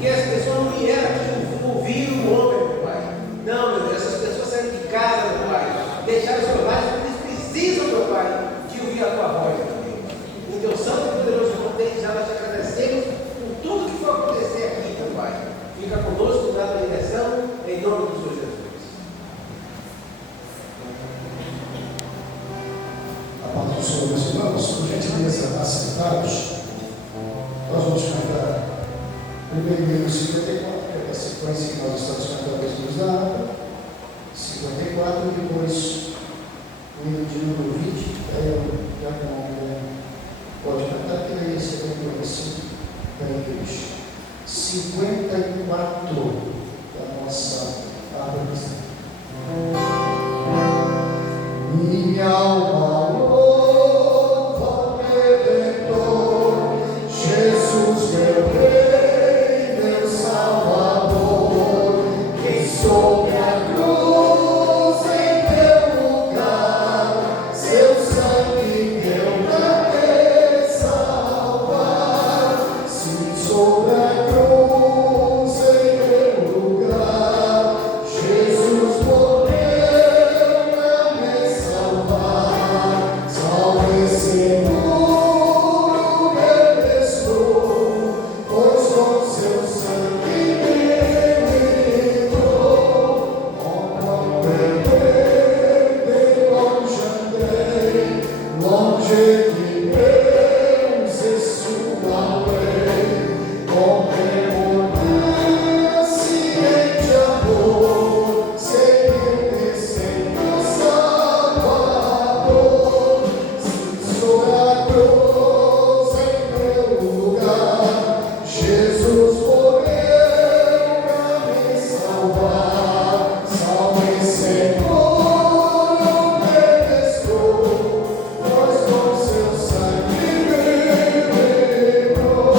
Porque as pessoas não vieram aqui ouvir o homem, meu Pai. em nome do Senhor Jesus. A paz do Senhor, meus irmãos, por gentileza, assentados, nós vamos cantar primeiro hino 54, que é a sequência que nós estamos cantando os hinos da harpa, 54, e depois o hino de número 20, já que não pode cantar, que daí você vai conhecer da igreja. 54 da nossa harpa cristã. Minha alma louva o Redentor, Jesus meu Rei, meu Salvador, que sobre a cruz em teu lugar, seu sangue deu pra me salvar. Sim, sobre a cruz em teu lugar, Jesus morreu pra me salvar. Salve, Senhor, me prestou, pois com seu sangue me livrou. Quão perder, bem longe andei, longe de Deus e sua lei. Com permanência de amor, seguir sempre Salvador. Sobre a cruz em meu lugar, Jesus morreu pra me salvar. Salve, Senhor, me restou, pois com seu sangue me livrou.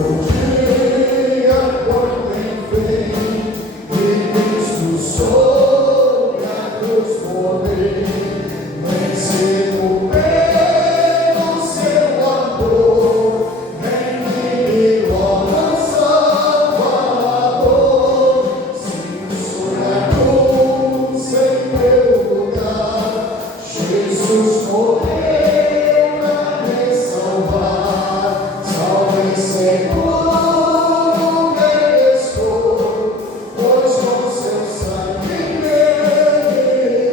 O dia quando enfim vi Cristo sobre a cruz morrer, vencido pelo seu amor, vem me glória Salvador. Sim, sobre a cruz em meu lugar, Jesus morreu pra me salvar. Salve, Senhor, me restou, pois com seu sangue me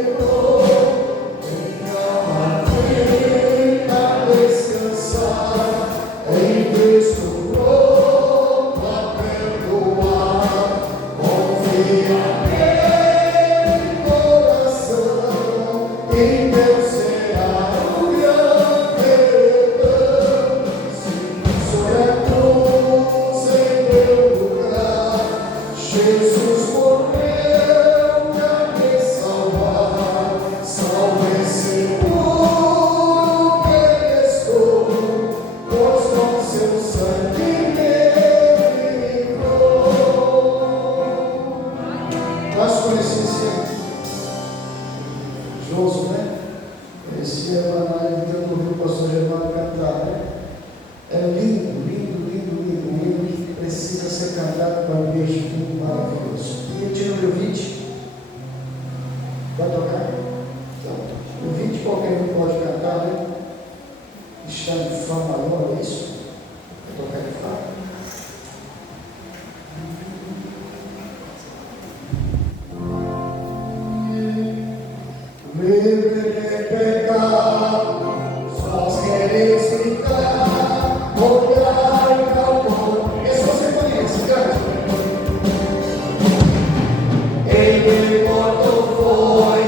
livrou. Minha alma tenta descansar em Cristo pronto a perdoar. Confia nele, coração, em Deus será o grande perdão. Sim, sobre a cruz em meu lugar, Jesus morreu pra me salvar. Salve, Senhor, me restou, pois com seu sangue me livrou. Nós conhecemos esse Joso, né? Conhecia lá na live que eu ouvi o pastor Germano cantar, né? É lindo, lindo, lindo, lindo. Um livro que precisa ser cantado para um beijo muito maravilhoso. E de número 20, vai tocar? Então, o 20 qualquer um pode cantar, né? Está em Fá maior, é isso? Vai tocar em Fá. Livre de pecado, só queres ficar, olhar e calmar. Esse você conhece, cante. Ele morto foi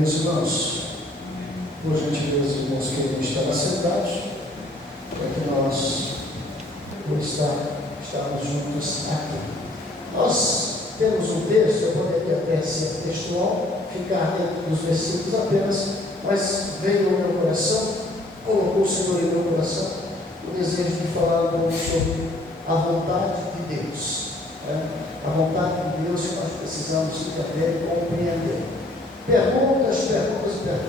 Meus irmãos, por gentileza, irmãos, que estar sentados, para que nós, por estarmos juntos aqui. Nós temos um texto, eu poderia até ser textual, ficar dentro dos versículos apenas, mas veio ao meu coração, colocou o Senhor em meu coração, o desejo de falar um pouco sobre a vontade de Deus. A vontade de Deus que nós precisamos entender e compreender. Perguntas. Né?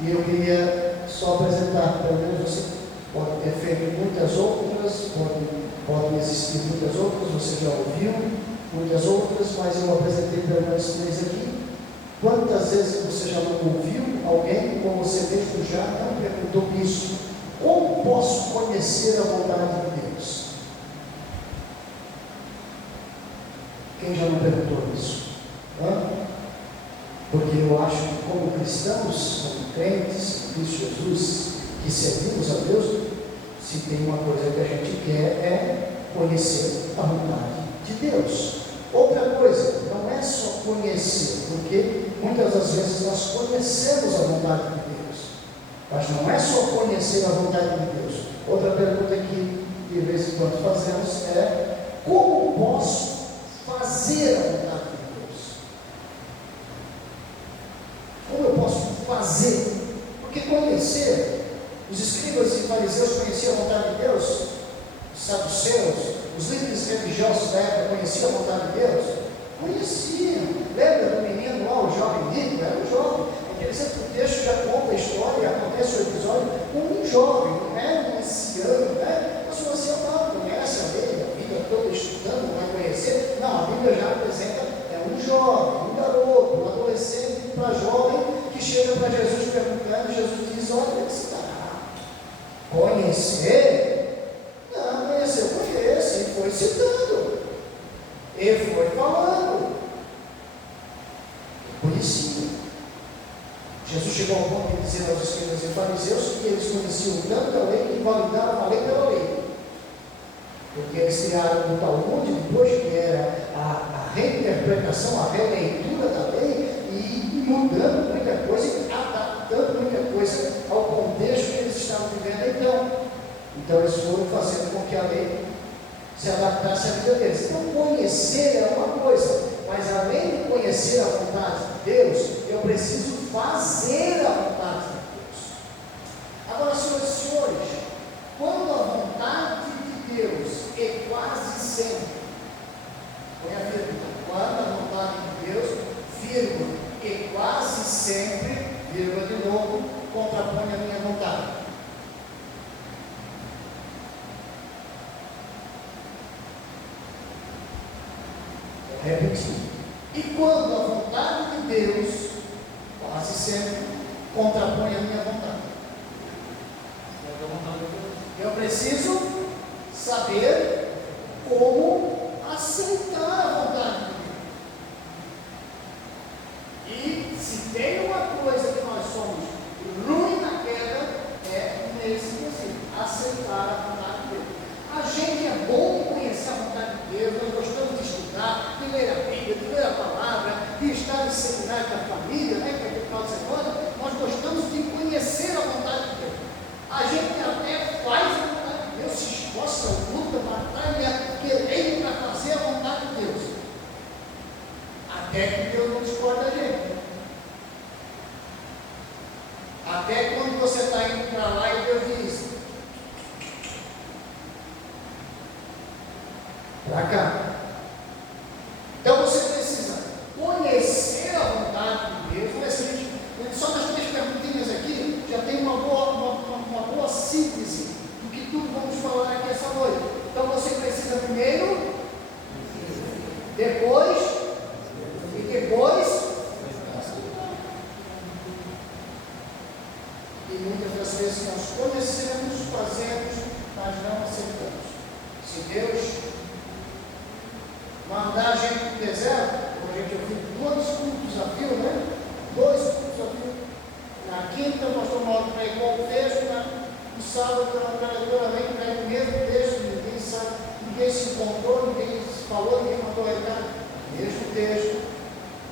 E eu queria só apresentar, pelo menos você pode ter feito muitas outras, podem existir muitas outras, você já ouviu muitas outras, mas eu apresentei pelo menos 3 aqui. Quantas vezes você já não ouviu alguém, como você mesmo já não perguntou isso? Como posso conhecer a vontade de Deus? Quem já não perguntou isso? Porque eu acho que como cristãos, como crentes em Cristo Jesus, que servimos a Deus, se tem uma coisa que a gente quer é conhecer a vontade de Deus. Outra coisa, não é só conhecer, porque muitas das vezes nós conhecemos a vontade de Deus, mas não é só conhecer a vontade de Deus. Outra pergunta que de vez em quando fazemos é: como posso fazer a vontade de Deus? fazer. Porque conhecer, os escribas e fariseus conheciam a vontade de Deus, os saduceus, os líderes religiosos da época conheciam a vontade de Deus? Conheciam. Lembra do menino lá, o jovem rico? Era um jovem. É interessante que o texto já conta a história, acontece o episódio com um jovem, não é um anciano, né? Mas o ancião não conhece a lei, a vida toda estudando, não vai conhecer. Não, a Bíblia já apresenta, um jovem, um garoto, um adolescente para jovem, que chega para Jesus perguntando, e Jesus diz: olha, onde você está? Conhecer? Não, conhecer, eu conheço. E foi citando, e foi falando. Conhecia. Jesus chegou ao ponto de dizer aos escribas e fariseus que eles conheciam tanto a lei que validavam a lei pela lei. Porque eles criaram o Talmud depois, que era a reinterpretação, a releitura da lei, e mudando muita coisa, e adaptando muita coisa ao contexto que eles estavam vivendo então eles foram fazendo com que a lei se adaptasse à vida deles. Então conhecer é uma coisa, mas além de conhecer a vontade de Deus, eu preciso fazer a vontade de Deus. Agora, senhoras e senhores, quando a vontade de Deus é quase sempre, põe a vírgula, quando a vontade de Deus, vírgula, é quase sempre, vírgula de novo, contrapõe a minha vontade. Vou repetir. E quando a vontade de Deus, quase sempre, contrapõe a minha vontade. Eu preciso saber como aceitar a vontade de Deus. E se tem uma coisa que nós somos ruim na queda, é nesse princípio, aceitar a vontade de Deus. A gente é bom de conhecer a vontade de Deus, nós gostamos de estudar, de ler a Bíblia, de ler a palavra, de estar em seminário da família, né, que é o final de semana. Nós gostamos de conhecer a vontade de Deus. A gente até faz a vontade de Deus, se esforça, luta, batalha, querendo para fazer a vontade de Deus. Até que Deus não discorda da gente. Até quando você está indo para lá e Deus diz: para cá. Então você precisa conhecer a vontade de Deus. Olha, seguinte, só nas 3 perguntinhas aqui já tem uma boa síntese do que tudo vamos falar aqui essa noite. Então você precisa primeiro, depois e depois. E muitas das vezes nós conhecemos, fazemos, mas não aceitamos. Se Deus mandar a gente para o deserto, como a gente ouviu 2 cultos a fio, né? 2 cultos a fio. Na quinta, nós tomamos para ir com o texto, no sábado, tranquilamente, para ir o mesmo texto, ninguém sabe, ninguém se encontrou, ninguém se falou, ninguém mandou recado, mesmo texto.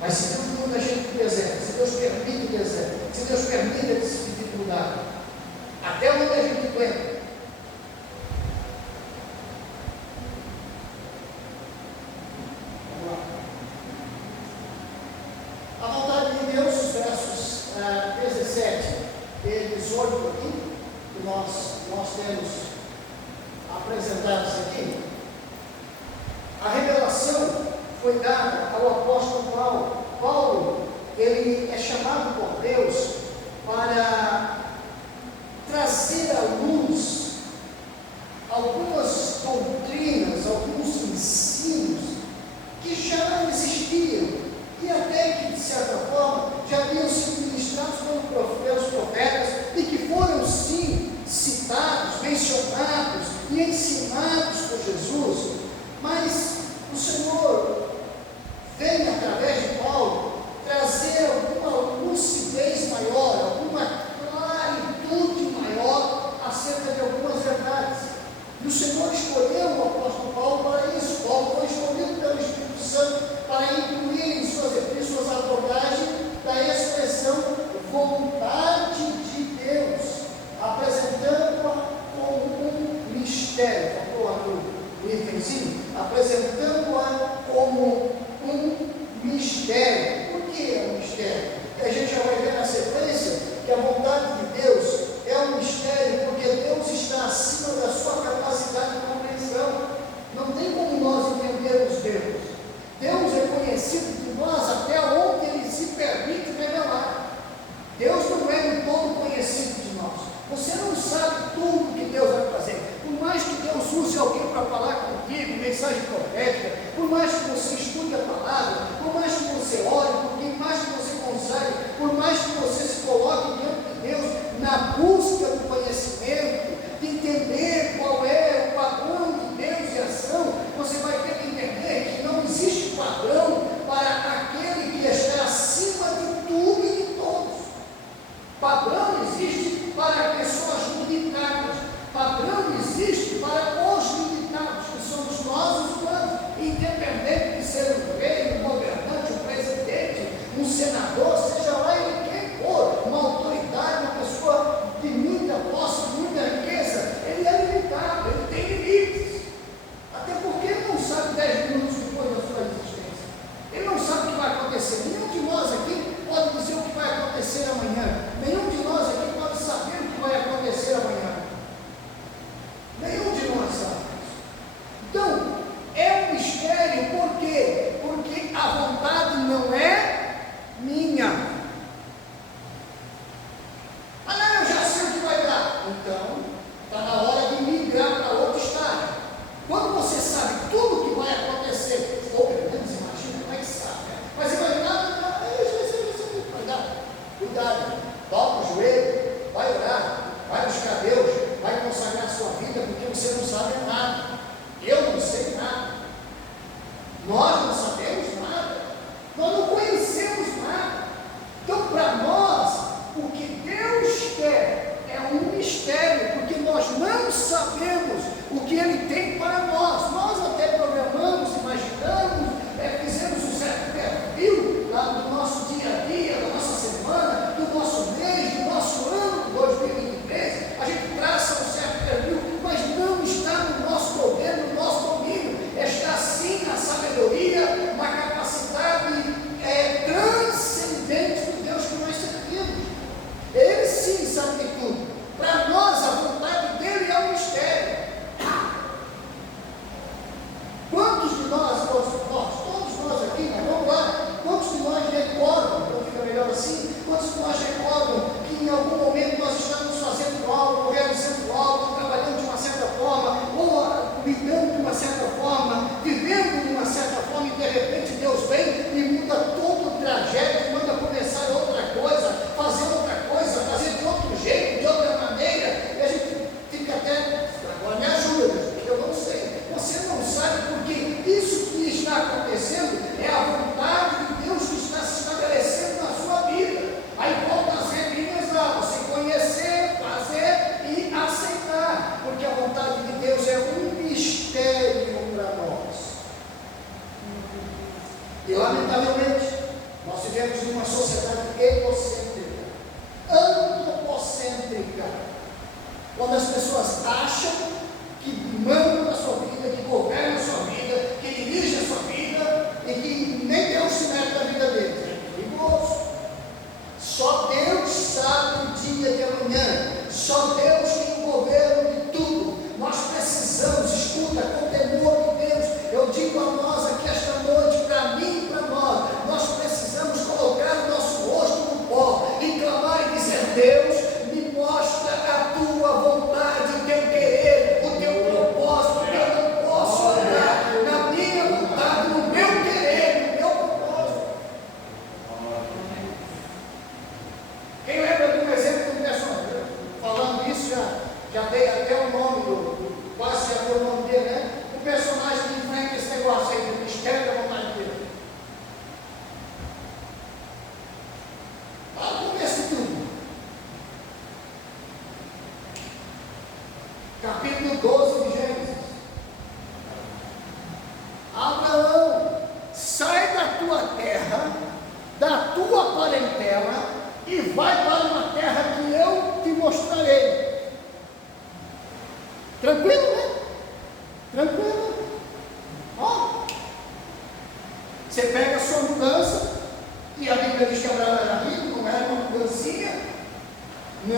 Mas se Deus manda a gente para o deserto, se Deus permite o deserto, se Deus permite essa dificuldade, até onde a gente aguenta. A vontade de Deus, os versos 17 e 18 aqui, que nós temos apresentados aqui, a revelação foi dada ao apóstolo Paulo. Paulo, ele é chamado por Deus para trazer à luz algumas doutrinas, alguns ensinos que já existiam e até que, de certa forma, já haviam sido ministrados pelos profetas e que foram, sim, citados, mencionados e ensinados por Jesus. Mas o Senhor vem, através de Paulo, trazer alguma lucidez maior, alguma claritude maior acerca de algumas verdades. E o Senhor escolheu o apóstolo Paulo para isso. Paulo foi escolhido pelo Espírito Santo para incluir em suas epístolas a abordagem da expressão vontade de Deus, apresentando-a como um mistério. Falou lá no itemzinho, apresentando-a como um mistério. Por que é um mistério? E a gente já vai ver na sequência mensagem profética, por mais que você estude a palavra, por mais que você ore, por mais que você consagre, por mais que você se coloque diante de Deus na busca do conhecimento, de entender qual é o padrão de Deus e ação, você vai ter que entender que não existe padrão para aquele que está acima de tudo e de todos. Padrão existe para pessoas limitadas. Padrão existe para os limitados, que somos nós os humanos, independente de ser um rei, um governante, um presidente, um senador, seja lá ele quem for, uma autoridade, uma pessoa de muita posse, de muita riqueza, ele é limitado, ele tem limites. Até porque ele não sabe 10 minutos depois da sua existência. Ele não sabe o que vai acontecer. Nenhum de nós aqui pode dizer o que vai acontecer amanhã. Nenhum de nós aqui pode saber o que vai acontecer amanhã. Nenhum de nós sabe. Então, é um mistério, por quê? Porque a vontade não é minha. Ah, não, eu já sei o que vai dar. Então, está na hora de migrar para outro estágio. Quando você sabe tudo o que vai acontecer, ou pelo menos imagina, como é que sabe, né? Mas você vai dar, cuidado, toca o joelho, vai orar, vai buscar Deus, vai consagrar a sua vida, porque você não sabe nada. Eu não sei nada. Nós não sabemos nada. Nós não conhecemos nada. Então, para nós, o que Deus quer é um mistério, porque nós não sabemos o que Ele tem para nós. Nós até programamos, imaginamos, fizemos um certo perfil do nosso dia a dia, da nossa semana, do nosso mês, do nosso ano de 2023. A gente traça um certo perfil, mas não está no nosso governo, no nosso domínio. Está sim na sabedoria, uma capacidade transcendente do Deus que nós servimos. Ele sim sabe de tudo. Para nós, a vontade dele é um mistério. Quantos de nós, todos nós aqui, mas vamos lá, quantos de nós recordam, então fica melhor assim, quantos de nós recordam que em algum momento nós estamos fazendo algo, ou realizando algo, ou trabalhando de uma certa forma, ou lidando de uma certa forma, vivendo de uma certa forma, e de repente Deus vem e muda todo o trajeto, manda começar outra coisa, fazer de outro jeito, de outra maneira, e a gente fica até, agora me ajuda, porque eu não sei. Você não sabe porque isso que está acontecendo é a vontade de Deus que está se estabelecendo na sua vida. Aí volta as regrinhas lá, você conhecer, fazer e aceitar, porque a vontade de Deus é um mistério para nós. E lamentavelmente, nós vivemos numa sociedade egocêntrica, antropocêntrica, quando as pessoas acham que mandam na sua vida, que governam a sua vida, que dirigem a sua vida, e que nem Deus se mete na vida deles. É perigoso. Só Deus sabe o dia de amanhã. Só Deus tem o governo de tudo. Nós precisamos, escuta, com temor de Deus. Eu digo a nós aqui esta noite, para mim e para nós precisamos colocar o nosso rosto no pó e clamar e dizer: Deus, me mostra a tua vontade, o teu querer, o teu propósito. Eu não posso andar na minha vontade, no meu querer, no meu propósito. Quem lembra de um exemplo do personagem? Falando isso, já dei até o nome quase já deu o nome dele, né? O personagem que enfrenta esse negócio aí, do mistério da vontade dele. Começa tudo. Capítulo 12 de Gênesis. Abraão, sai da tua terra, da tua parentela, e vai para uma terra que eu te mostrarei. Tranquilo, né? Tranquilo. Ó, você pega a sua mudança, e a Bíblia diz que Abraão era rico, não era uma mudancinha. Não.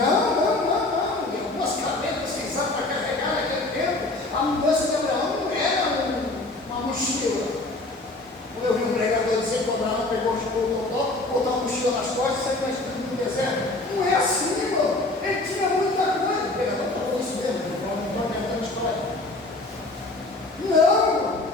E algumas cabeças sem sabe para carregar naquele tempo. A mudança de Abraão não era uma mochila. Quando eu vi um pregador dizer que Abraão pegou o totó, botou uma mochila nas costas e saiu na estrada do deserto. Não é assim, irmão. Ele tinha muita coisa. O pregador falou isso mesmo, ele falou uma grande história. Não,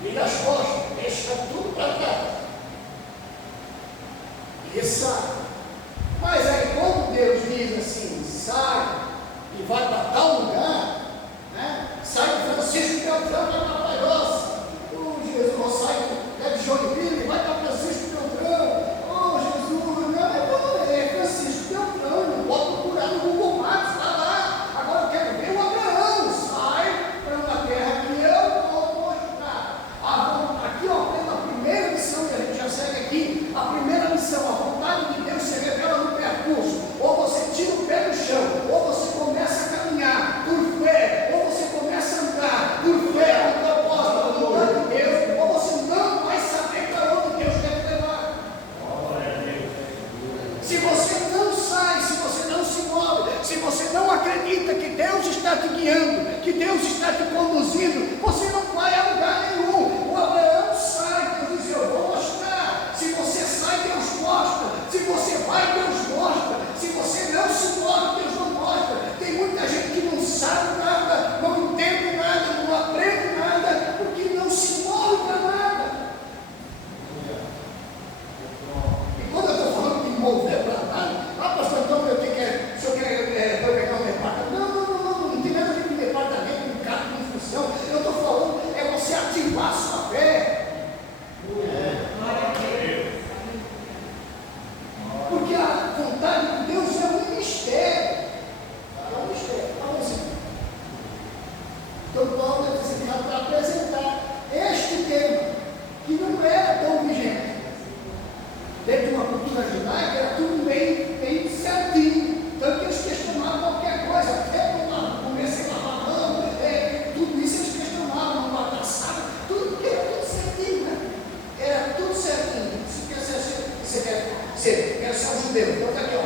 vira as costas, deixa tudo para cá. E sai. Mas aí quando Deus diz assim, sai e vai para tal lugar, né? Sai de Francisco Beltrão para Tapajós. Jesus, sai de Joinville e vai para Francisco Beltrão. Oh Jesus, não é Francisco Beltrão, não pode procurar no Google Maps, está lá. Agora eu quero ver o Abraão, sai para uma terra que eu vou mostrar. Aqui, ó, a primeira missão que a gente já segue aqui, a primeira missão, a vontade de Deus se revela no percurso. Ou você tira o pé do chão, ou você começa a caminhar por fé, ou você começa a andar por fé, no propósito, no plano de Deus, ou você não vai saber para onde Deus quer te levar. Se você não sai, se você não se move, se você não acredita que Deus está te guiando, que Deus está te conduzindo, você não vai a lugar nenhum. O Abraão sai, Deus diz, eu vou mostrar. Se você sai, Deus mostra. Se você vai, Deus mostra. Se você não se move, Deus não mostra. Tem muita gente que não sabe nada, não entende nada, não aprende nada, porque não se move para nada. E quando eu estou falando de mover para nada, pastor, então o senhor quer pegar um departamento? Não tem nada a ver com departamento, com cargo, com função. Eu estou falando, é você ativar a sua fé. Porque a vontade de Deus é um mistério. É um mistério. Então, assim, então Paulo é designado para apresentar este tema, que não era tão vigente. Dentro de uma cultura judaica, era tudo meio certinho. Tanto que eles questionavam qualquer coisa. Até quando comecei a lavar a mão, tudo isso eles questionavam, não bataçavam, tudo, porque era tudo certinho, né? Era tudo certinho. Você quer ser um judeu, então está aqui, ó,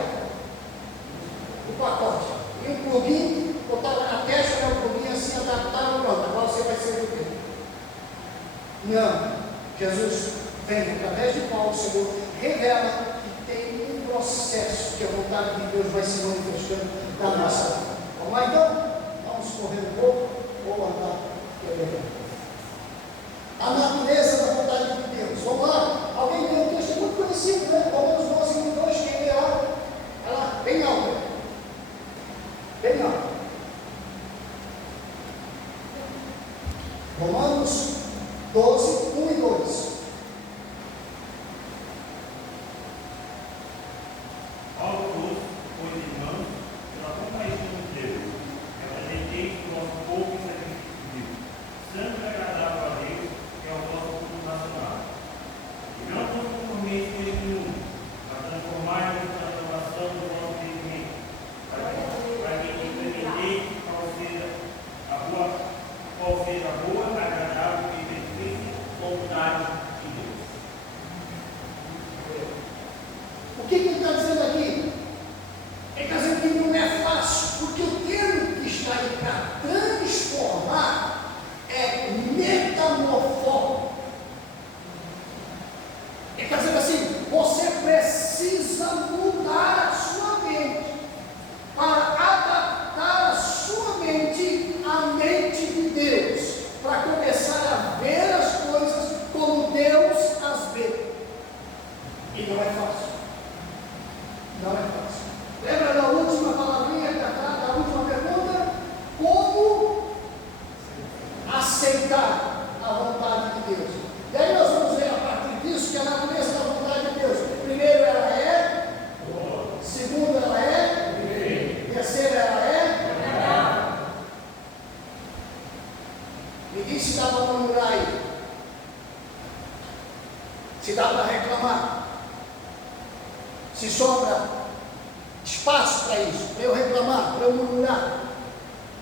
o pacote. E um plugin, botava na testa, né, o plugin assim, adaptava, pronto, agora você vai ser judeu. Não. Jesus vem através de Paulo, o Senhor revela que tem um processo que a vontade de Deus vai se manifestando na nossa vida. Vamos lá então? Vamos correr um pouco, ou andar, que é melhor. A natureza da vontade de Deus. Vamos lá? Alguém tem um texto muito conhecido, né? Romanos 12:2, quem lê lá? Olha lá, bem alto. Bem alto. Romanos 12:1 e 2. O que ele está dizendo aqui? Ele está dizendo que não é fácil, porque o termo que está aí para transformar é metamorfose. Ele está dizendo assim, você precisa mudar a sua mente para adaptar a sua mente à mente de Deus, para começar a ver as coisas como Deus as vê. E não é fácil. Não é fácil. Lembra da última palavrinha, da última pergunta? Como aceitar a vontade de Deus? E aí nós vamos ver a partir disso que a natureza da vontade de Deus. Primeiro, ela é. Segundo, ela é. Terceiro, ela é. Me diz se dá para murmurar aí. Se dá para reclamar. Se sobra espaço para isso, para eu reclamar, para eu murmurar,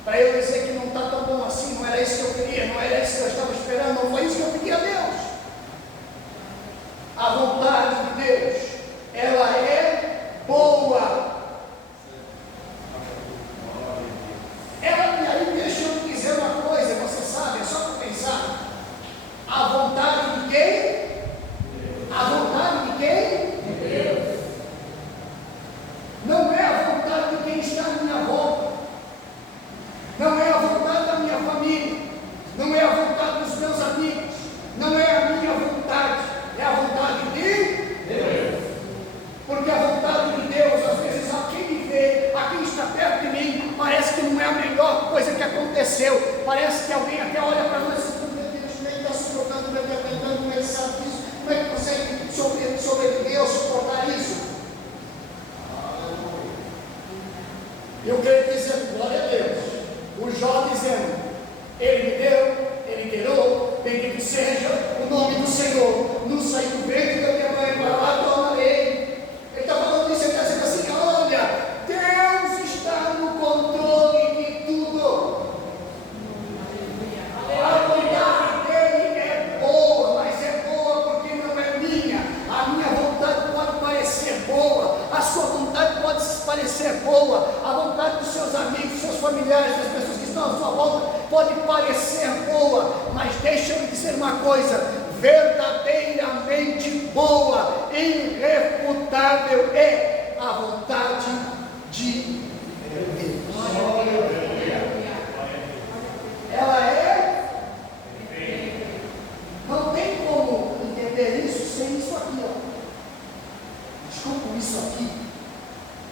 para eu dizer que não está tão bom assim, não era isso que eu queria, não era isso que eu estava esperando, não foi isso que eu pedi a Deus. A vontade de Deus, ela é boa. E aí deixa eu te dizer uma coisa, você sabe, é só para pensar. A vontade de quem? A vontade de quem? De Deus. Não é a vontade de quem está à minha volta, não é a vontade da minha família, não é a vontade dos seja o nome do Senhor. Não saí do ventre da minha mãe para lá, tornarei. Ele está falando isso, ele está dizendo assim: olha, Deus está no controle de tudo. A vontade dele é boa, mas é boa porque não é minha. A minha vontade pode parecer boa, a sua vontade pode parecer boa, a vontade dos seus amigos, dos seus familiares, das pessoas que estão à sua volta pode parecer boa, mas deixa eu dizer uma coisa: verdadeiramente boa, irrefutável é a vontade de Deus. Ela é? Não tem como entender isso sem isso aqui, ó. Desculpa, isso aqui,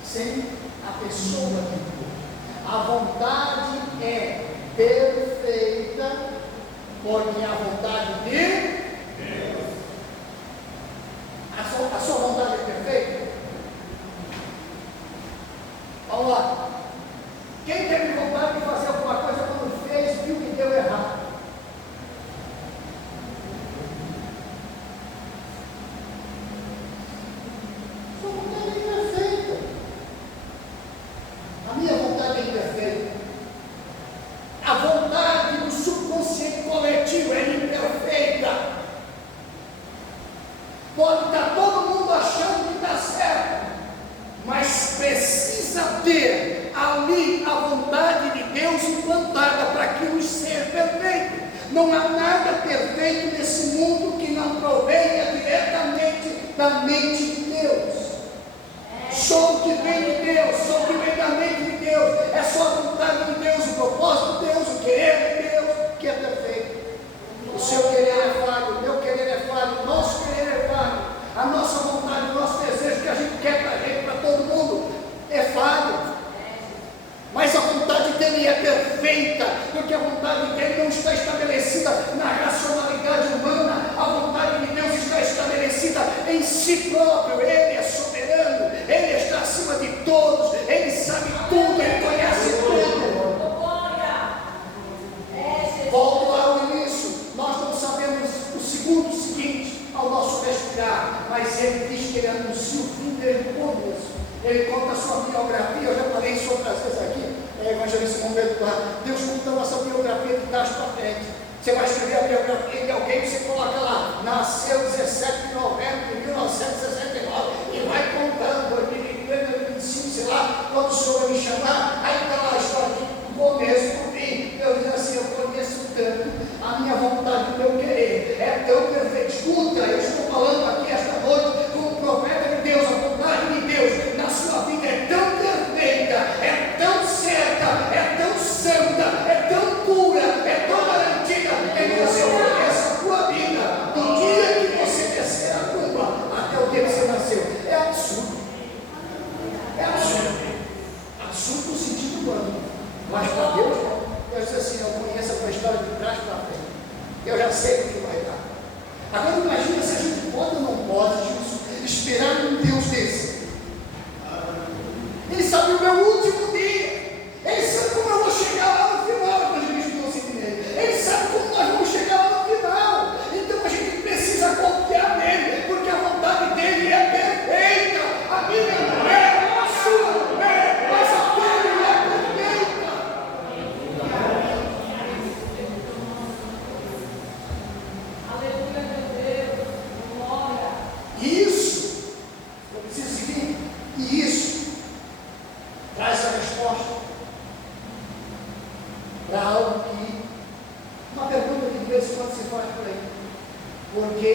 sem a pessoa de Deus. A vontade é perfeita, porque a vontade de Deus. A sua vontade é perfeita? Vamos lá. Quem teve vontade de fazer alguma coisa quando fez, viu que deu errado? Sua vontade é imperfeita. A minha vontade é imperfeita. A vontade do subconsciente coletivo é imperfeita. Pode estar todo mundo achando que está certo, mas precisa ter ali a vontade de Deus implantada para aquilo ser perfeito. Não há nada perfeito nesse mundo que não provenha diretamente da mente de Deus. Só o que vem de Deus, só o que vem da mente de Deus, é só a vontade de Deus, o propósito de Deus, o querer de Deus, que é perfeito. O seu querer é falho, o meu querer é falho, o nosso querer é falho, a nossa vontade, o nosso desejo que a gente quer para a gente, para todo mundo, é falho. Mas a vontade dele é perfeita, porque a vontade dele não está estabelecida na racionalidade humana, a vontade de Deus está estabelecida em si próprio. Ele é soberano, ele está acima de todos, ele sabe tudo, ele conhece tudo. Volto lá ao início, nós não sabemos o segundo seguinte ao nosso respirar, mas ele diz que ele anuncia o fim dele no começo. Ele conta a sua biografia. Eu já falei isso outras vezes aqui, evangelista momento lá. Deus conta a nossa biografia de trás para frente. Você vai escrever a biografia de alguém, você coloca lá: nasceu 17 de novembro de 1969, e vai contando, 2025, sei lá, quando o Senhor vai me chamar, aí está lá a história do começo para o fim. Deus diz assim: eu conheço tanto, a minha vontade, o meu querer é tão perfeito. Escuta, eu estou falando aqui esta noite como profeta de Deus. A vontade de Deus na sua vida é tão perfeita, é tão certa, é tão santa, é tão pura, é tão garantida, que você conhece a sua vida do dia que você descer a tumba até o dia que você nasceu. É absurdo. É absurdo. Absurdo no sentido humano. Mas para Deus, Deus diz assim: eu conheço a tua história de trás para frente. Eu já sei o que vai dar. Agora imagina se a gente pode ou não pode, Jesus, esperar um Deus desse. Ele sabe o meu último dia. Ele sabe como eu vou chegar lá no final, evangelista do Ocidente. Ele sabe como nós vamos chegar lá no final. Então a gente precisa confiar nele, porque a vontade dele é perfeita. A minha não é, a sua não é, mas a dele é perfeita. Aleluia, meu Deus, glória. Isso, eu preciso seguir, e isso traz a resposta para algo que, uma pergunta que de vez em quando se faz por aí: por que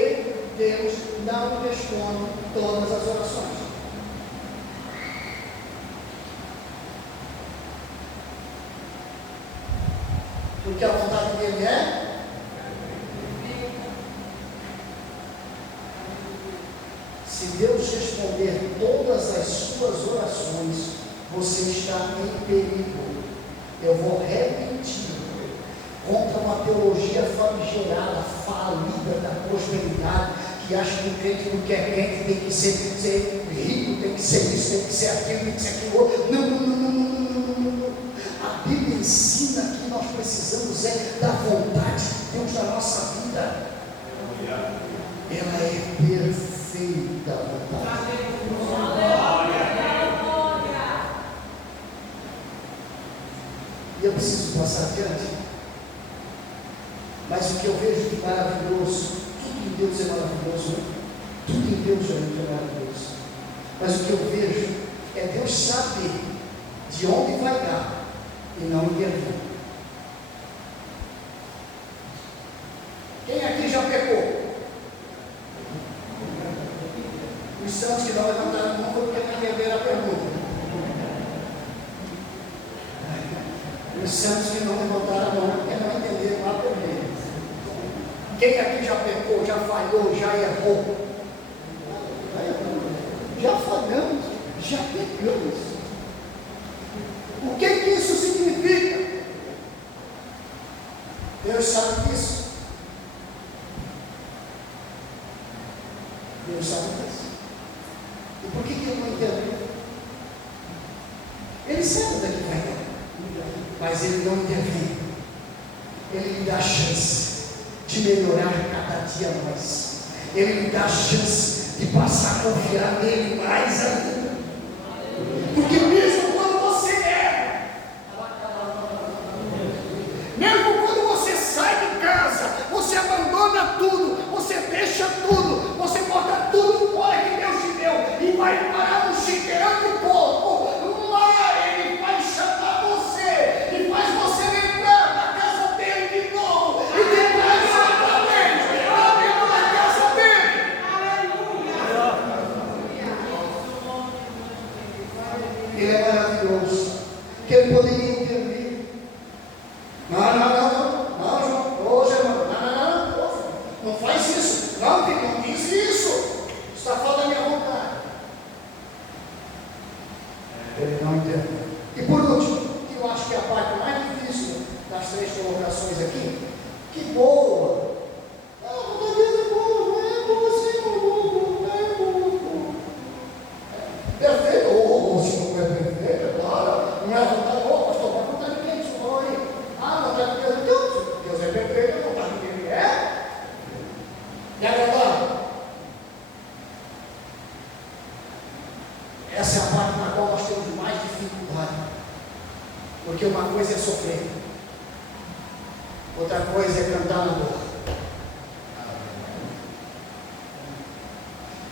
Deus não responde todas as orações? Porque a vontade dele é? Se Deus responder todas as suas orações, você está em perigo. Eu vou repetir: contra uma teologia famigerada, falida da prosperidade, que acha que o crente não quer crente, tem que ser rico, tem que ser isso, tem que ser aquilo, tem que ser aquilo outro. Não. A Bíblia ensina que nós precisamos da vontade de Deus na nossa vida. santa, ela é perfeita a vontade. E eu preciso passar adiante. Mas o que eu vejo de maravilhoso, tudo em Deus é maravilhoso, né? Tudo em Deus é maravilhoso. Mas o que eu vejo é Deus saber de onde vai dar e não intervir. Quem aqui já pecou? Os santos que não levantaram a mão foi porque não entenderam a pergunta. Os santos que não levantaram a mão porque não entenderam a pergunta. Quem aqui já pecou, já falhou, já errou? Já falhamos, já pecamos. O que isso significa? Deus sabe disso. Deus sabe disso. E por que eu não entendo? Ele sabe daqui vai dar, mas ele não intervém. Ele me dá a chance de melhorar cada dia mais. Ele me dá a chance de passar a confiar nele mais ainda. Porque mesmo quando você erra, mesmo quando você sai de casa, você abandona tudo, você deixa tudo, você bota tudo fora que Deus te deu e vai parar no chiqueirão de porco, lá ele vai chamar você e faz você lembrar da casa dele de novo e lembrar exatamente lá dentro da casa dele. Ele é maravilhoso, que ele poderia intervir. Não, João, hoje, não faz isso, não diz isso, está fora da minha vontade. Ele não intervém. E por último, que eu acho que é a parte mais difícil das três colocações aqui, que boa. A vontade de Deus é boa, não é boa assim, não é boa. Perfeito, se não é perfeito, é claro, não é a vontade, pastor, mas a vontade de quem que falou aí? A vontade de Deus é Deus, Deus é perfeito, a vontade de quem é? E agora, essa é a parte na qual nós temos mais dificuldade, porque uma coisa é sofrer, outra coisa é cantar na boca.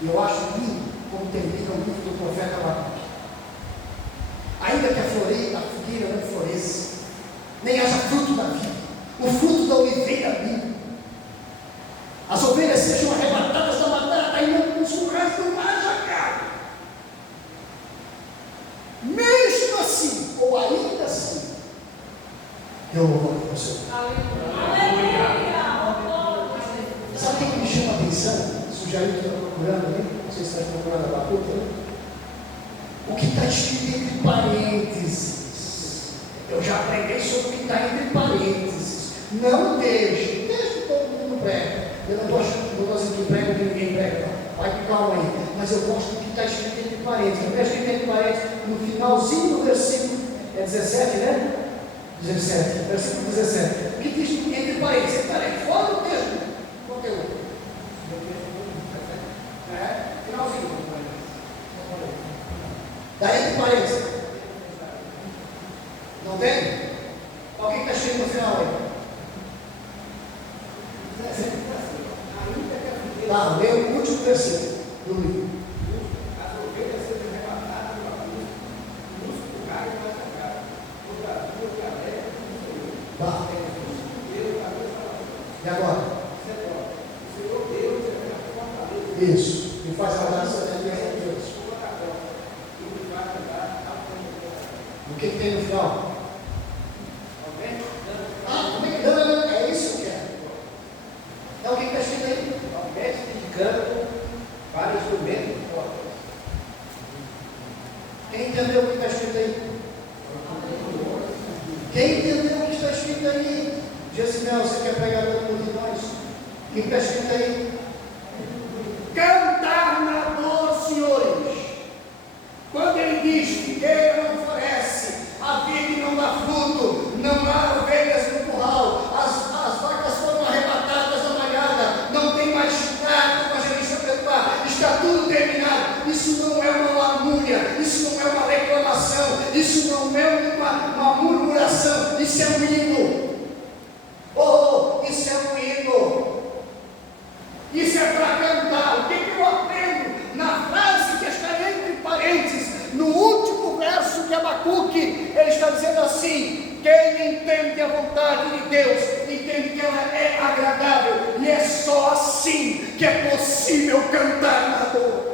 E eu acho lindo como termina o livro do profeta Abacuque. Ainda que a figueira não floresça, nem haja fruto da vida, o fruto da oliveira viva, as ovelhas sejam arrebatadas da matada, ainda com os currais do majacar. Mesmo assim, ou ainda assim, eu louvo a você. Sabe o que me chama a atenção? Se o Jair está procurando ali, não sei se está procurando a Abacuque, o que está escrito entre parênteses. Eu já aprendi sobre o que está entre parênteses. Não deixe que todo mundo prega. Eu não estou achando que prega que ninguém prega, não. Vai com calma aí. Mas eu gosto do que está escrito entre parênteses. O que está escrito entre parênteses, no finalzinho do versículo, é 17, né? 17, versículo 17. O que diz entre parênteses? Entre parênteses, fora do texto. Conteúdo. Finalzinho. Daí entre parênteses. Não tem? Alguém está escrito no final aí? Tá, lê o último versículo do livro. As ovelhas sejam arrebatadas pela cruz, nos lugares mais sagrados, no Brasil que alegre do Senhor. Tá. E agora? O Senhor Deus é a fortaleza. Isso. E faz falar essa aliança de Deus. O que tem no final? Não, é isso que eu quero. Então o que está escrito aí? Mestre de canto para instrumentos fortes. Quem entendeu o que está escrito aí? Quem entendeu o que está escrito aí? Jezimel, você quer pregar para multidões? O que está escrito aí? Cantar na dor, senhores. Quando ele diz: figueira não floresce, a vide não dá fruto, não há ovelhas no curral, as vacas foram arrebatadas da malhada. assim que é possível cantar na dor.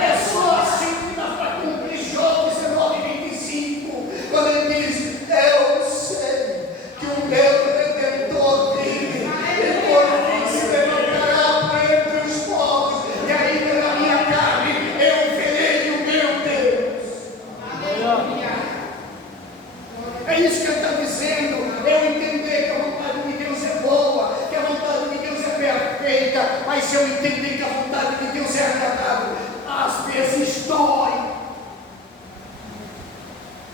É só assim que nós vamos cumprir Jó 19:25, quando ele diz: eu sei que o meu Redentor vive, e por fim se levantará por entre os povos, e ainda na minha carne eu verei o meu Deus. É isso que ele está dizendo. Eu entender que a vontade de Deus é boa, que a vontade de Deus é perfeita, mas se eu entender que a vontade de Deus é agradável, às vezes dói.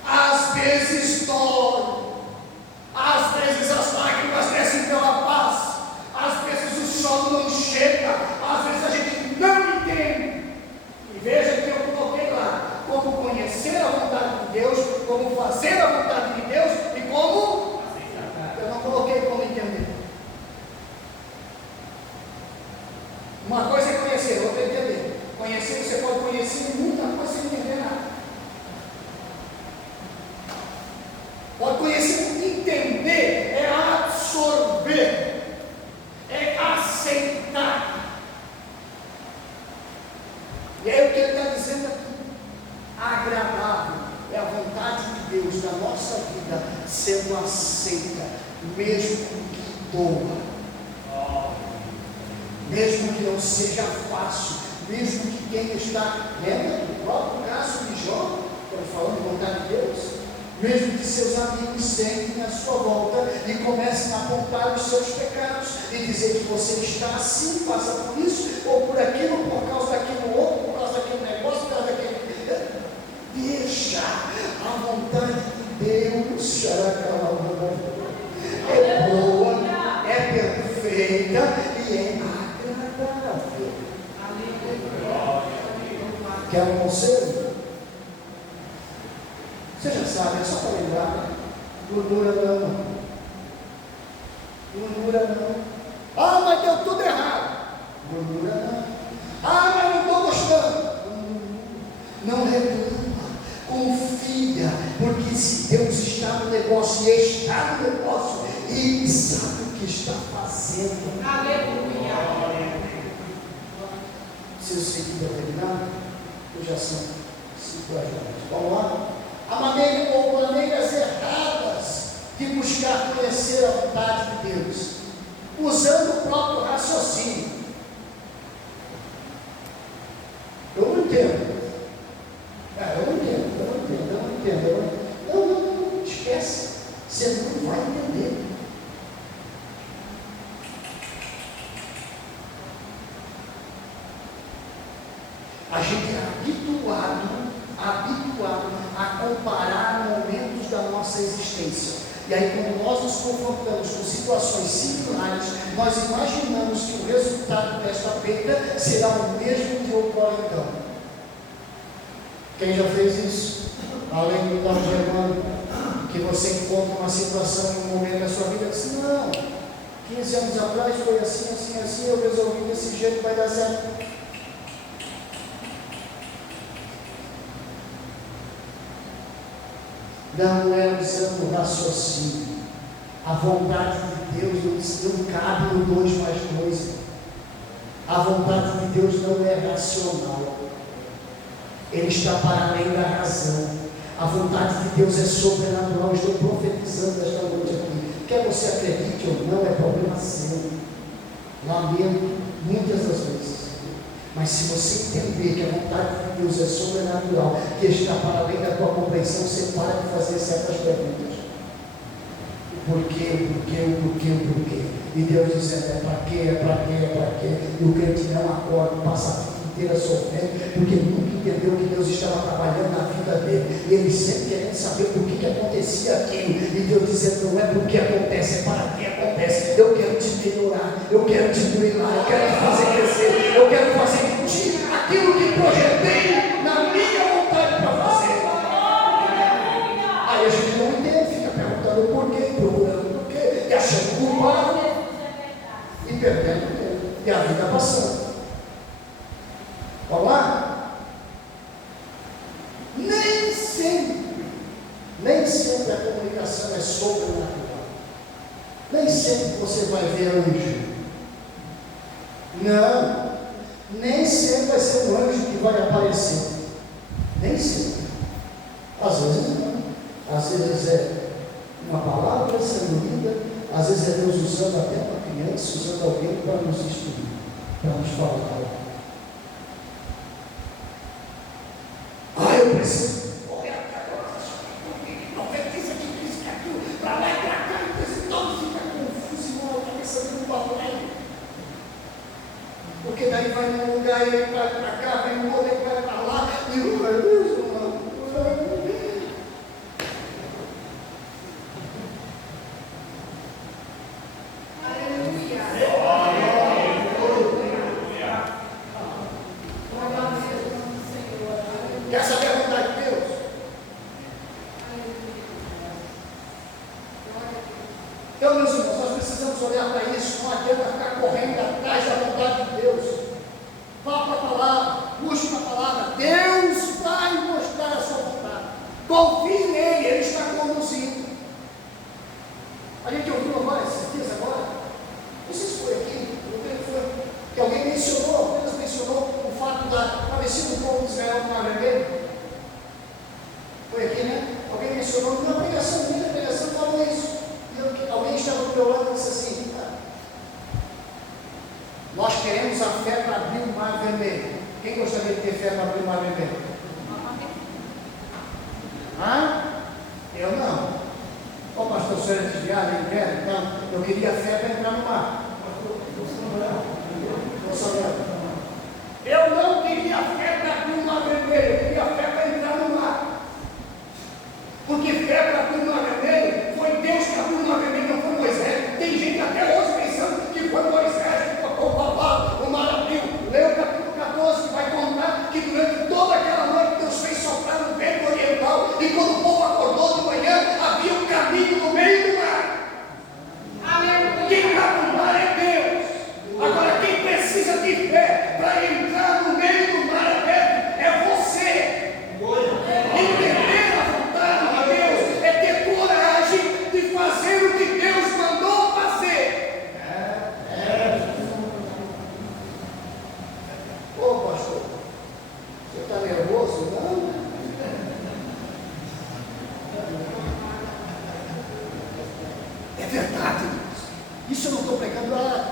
Às vezes dói. Às vezes as lágrimas descem pela face. Às vezes o sol não chega. Às vezes a gente não entende. E veja que eu coloquei lá como conhecer a vontade de Deus, como fazer a vontade de Deus e como eu não coloquei como entender. Uma coisa é conhecer, outra é entender. Conhecer, você pode conhecer muita coisa sem entender nada. Pode conhecer, entender é absorver, é aceitar. E aí o que ele está dizendo aqui? Agradável é a vontade de Deus na nossa vida sendo aceita, mesmo que doa. Mesmo que não seja fácil, mesmo que quem está, lembra do próprio caso de Jó, estamos falando de vontade de Deus, mesmo que seus amigos sentem à sua volta e comecem a apontar os seus pecados e dizer que você está assim, passa por isso, ou por aquilo, por causa daquilo outro, por causa daquele negócio, por causa daquele. Deixa a vontade de Deus, é boa, é perfeita e é agradável. Quer um conselho? Você já sabe, é só para lembrar, né? Murmura não. Murmura não. Ah, mas deu tudo errado. Murmura não. Ah, mas não estou gostando. Não reclama. Confia, porque se Deus está no negócio e está no negócio, Ele sabe o que está fazendo. Aleluia. Preciso seguir para terminar, porque já são 5 horas. Vamos lá? Há maneiras erradas de buscar conhecer a vontade de Deus, usando o próprio raciocínio. Eu não entendo. Não, esquece. Você não vai entender. A gente é habituado a comparar momentos da nossa existência. E aí, quando nós nos confrontamos com situações similares, nós imaginamos que o resultado desta perda será o mesmo que ocorre então. Quem já fez isso? Além do tal Germano, que você encontra uma situação em um momento da sua vida e diz: não, 15 anos atrás foi assim, eu resolvi desse jeito, vai dar certo. Não é usando o raciocínio. A vontade de Deus não cabe no 2 mais 2. A vontade de Deus não é racional. Ele está para além da razão. A vontade de Deus é sobrenatural. Estou profetizando esta noite aqui. Quer você acredite ou não, é problema seu. Lamento muitas das vezes. Mas se você entender que a vontade de Deus é sobrenatural, que está para além da tua compreensão, você para de fazer certas perguntas. Por quê? E Deus dizendo: é para quê? E o crente não acorda, passa a vida inteira sofrendo, porque nunca entendeu que Deus estava trabalhando na vida dele. E ele sempre querendo saber por que acontecia aquilo. E Deus dizendo: não é porque acontece, é para que acontece. Eu quero te melhorar, eu quero te brilhar, eu quero te fazer crescer, eu quero fazer de ti aquilo que projetei na minha vontade para fazer. Aí a gente não entende, fica perguntando o porquê, procurando o porquê, e achando culpado, e perdendo o tempo, e a vida passando. Vamos lá? Nem sempre a comunicação é sobrenatural. Nem sempre você vai ver anjo. Não, nem sempre vai ser um anjo que vai aparecer. Nem sempre. Às vezes não. Às vezes é uma palavra sendo lida, às vezes é Deus usando até uma criança, usando alguém para nos instruir, para nos falar algo. Eu preciso. Profetiza que isso, que aquilo, para lá e para cá, e todo fica confuso, irmão, a cabeça dele não vai. Porque daí vai num lugar e ele vai para cá, vai no outro, ele vai para lá, e o meu Deus, irmão. Quer saber a vontade de Deus? Então, meus irmãos, nós precisamos olhar para isso. Não adianta ficar correndo atrás da vontade de Deus. Vá para a palavra, busque na palavra. Deus vai mostrar a sua vontade. Confie nele, ele está conduzindo. A gente ouviu vários esses dias agora. Não sei se foi aqui, não sei se foi, que alguém mencionou, apenas mencionou o fato da travessia do povo de Israel no Mar Vermelho. Foi aqui, né? Alguém mencionou, na pregação falou isso. E alguém estava do meu lado e disse assim: nós queremos a fé para abrir o Mar Vermelho. Quem gostaria de ter fé para abrir o Mar Vermelho? Eu não. Ó, pastor, o senhor é desviado, ele quer? Não, eu queria fé para entrar no mar. Eu não queria fé para abrir o Mar Vermelho, eu queria fé para entrar no mar. Porque fé para abrir o Mar Vermelho foi Deus que abriu o Mar Vermelho, não foi Moisés. Tem gente até hoje pensando que foi Moisés que tocou o babado, o mar abriu. Leu o capítulo 14, que vai contar que durante toda aquela noite Deus fez soprar no vento oriental, e quando o povo acordou de manhã, havia um caminho no meio do mar. Quem abre o mar é Deus. Agora, quem precisa de fé para entrar no meio do mar aberto é você. Entender a vontade de Deus é ter coragem de fazer o que Deus mandou fazer. Ô pastor, você está nervoso? Não. É verdade. Isso eu não estou pregando. Não.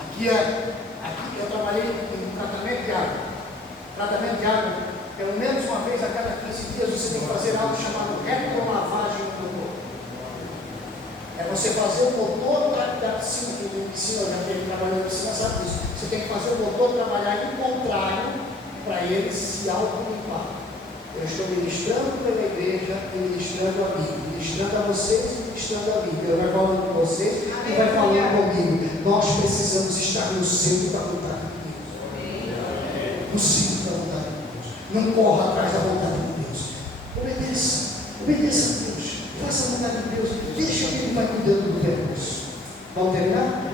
Aqui eu trabalhei em tratamento de água. Tratamento de água, pelo menos uma vez a cada 15 dias você tem que fazer algo chamado retrolavagem do motor. É você fazer o motor da piscina, já que ele trabalhou na piscina, sabe disso. Você tem que fazer o motor trabalhar em contrário para ele se auto-limpar. Eu estou ministrando pela igreja e ministrando a Bíblia, ministrando a vocês e ministrando a Bíblia. Ele vai falando com vocês e vai falando comigo. Nós precisamos estar no centro da vontade de Deus. No centro da vontade de Deus. Não corra atrás da vontade de Deus. Obedeça a Deus. Faça a vontade de Deus. Deixa que Ele vai cuidando do percurso. Vamos terminar?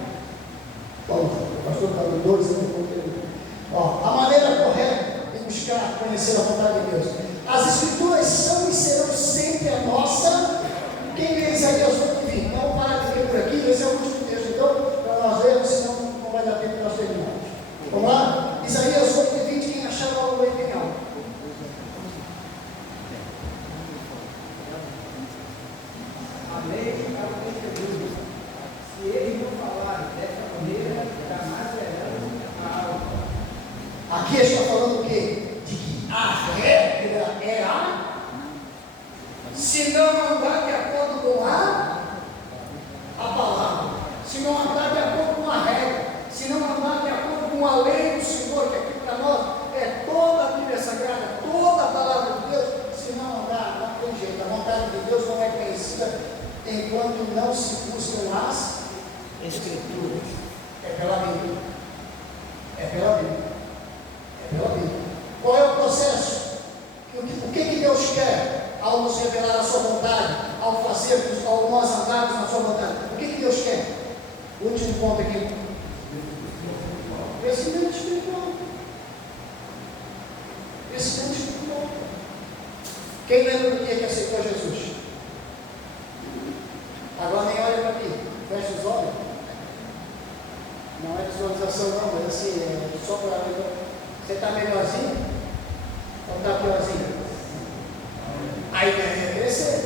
Vamos lá. O pastor está no 12, vamos terminar. A maneira correta de buscar conhecer a vontade de Deus. As Escrituras são e serão sempre a nossa. Quem lê Isaías 8:20? Não para de ler por aqui, esse é o último texto. Então, para nós lermos, senão não vai dar tempo de nós terminarmos. Vamos lá? Isaías 8:20, quem achar logo aí tem algo. Amém, para o vencedor. Se ele não falar dessa maneira, jamais verão a alma. Aqui está falando o quê? De que a regra é se não andar de acordo com a palavra, se não andar de acordo com a regra, se não andar de acordo com a lei do Senhor, que aqui para nós é toda a Bíblia Sagrada, toda a palavra de Deus, se não andar, não tem jeito. A vontade de Deus não é conhecida enquanto não se buscam as Escrituras. É pela Bíblia. É pela Bíblia. É pela Bíblia. Qual é o processo? O que Deus quer ao nos revelar a sua vontade, ao nós andarmos na sua vontade? O que Deus quer? O último ponto aqui. Crescimento espiritual. Crescimento espiritual. Quem lembra do dia que aceitou Jesus? Agora nem olha para mim. Fecha os olhos. Não é visualização não, mas assim, só para... Você está melhorzinho? Ou está piorzinho? A ideia é crescer.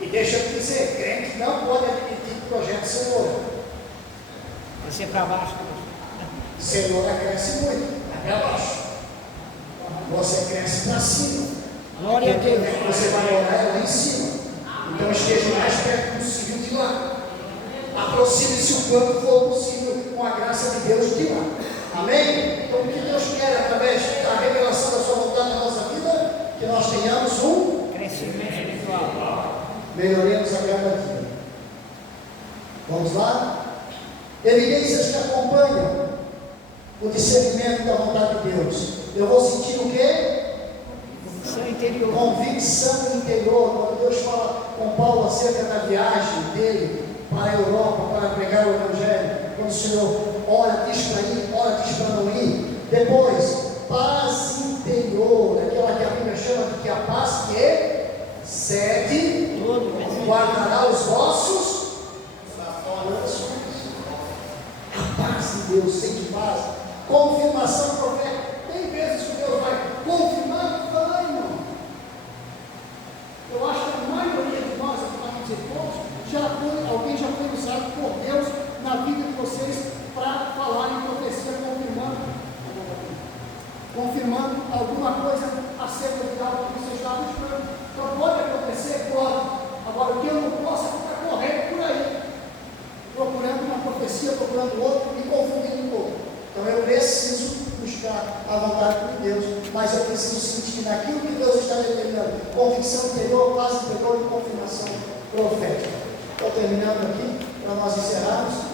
E deixa eu dizer, crente não pode admitir projeto sem ouro. Descer para baixo. Cenoura cresce muito, até abaixo. Você cresce para cima. Glória a Deus. Você vai orar lá em cima. Então esteja mais perto possível de lá. Aproxime-se o quanto for possível com a graça de Deus de lá. Amém? Então o que Deus quer através da revelação da sua vontade na nossa vida? Que nós tenhamos um Crescimento espiritual. melhoremos a cada dia. Vamos lá? Evidências que acompanham o discernimento da vontade de Deus. Eu vou sentir o quê? Seu interior. Convicção interior. Quando Deus fala com Paulo acerca da viagem dele para a Europa, para pregar o Evangelho, quando o Senhor ora, diz para ir, ora, diz para não ir. Depois, paz interior, aquela que a Bíblia chama de que a paz que excede, guardará os vossos corações. A paz de Deus, sente paz. Confirmação profética. Tem vezes que Deus vai confirmar, vai, irmão. Eu acho que a maioria de nós, para não dizer todos, alguém já foi usado por Deus na vida de vocês para falar em profecia, confirmando alguma coisa acerca de algo que você está buscando. Então pode acontecer, pode. Agora o que eu não posso é ficar correndo por aí, procurando uma profecia, procurando outra e confundindo o outro. Então eu preciso buscar a vontade de Deus, mas eu preciso sentir naquilo que Deus está determinando, convicção interior, paz interior e confirmação profética. Estou terminando aqui, para nós encerrarmos.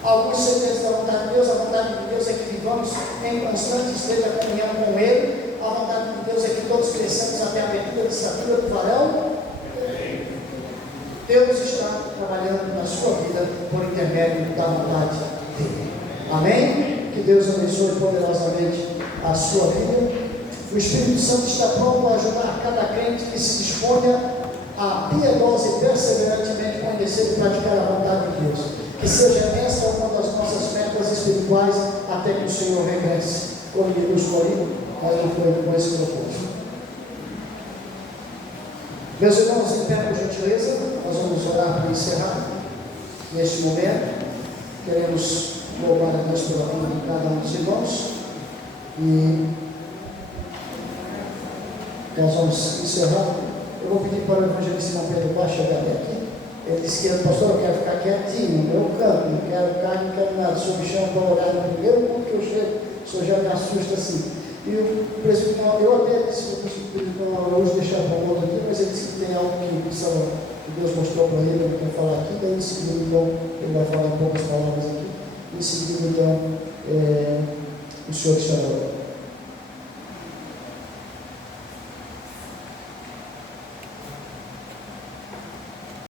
Alguns segredos da vontade de Deus. A vontade de Deus é que vivamos em constante estreita comunhão com Ele. A vontade de Deus é que todos cresçamos até a medida de estatura do varão. Deus está trabalhando na sua vida por intermédio da vontade dele. Amém? Que Deus abençoe poderosamente a sua vida. O Espírito Santo está pronto a ajudar cada crente que se disponha a piedosa e perseverantemente conhecer e praticar a vontade de Deus. Que seja essa uma das nossas metas espirituais até que o Senhor regresse. Como ele nos escolheu, mas não foi com esse propósito. Meus irmãos, em pé, por gentileza, nós vamos orar para encerrar neste momento. Queremos louvar a Deus pela vida de cada um dos irmãos. E nós vamos encerrar. Eu vou pedir para o evangelista Simão Pedro Bar chegar até aqui. Ele disse que, pastor, eu quero ficar quietinho no meu canto, não quero ficar, não quero nada. O senhor me chama para orar no primeiro ponto que eu chego, o senhor já me assusta assim. E o presbiteriano, eu até disse para o presbiteriano Araújo deixar para o outro aqui, mas ele disse que tem algo que Deus mostrou para ele, ele quer falar aqui. Daí em seguida, então, ele vai falar poucas palavras aqui. Em seguida, então, o senhor está orando.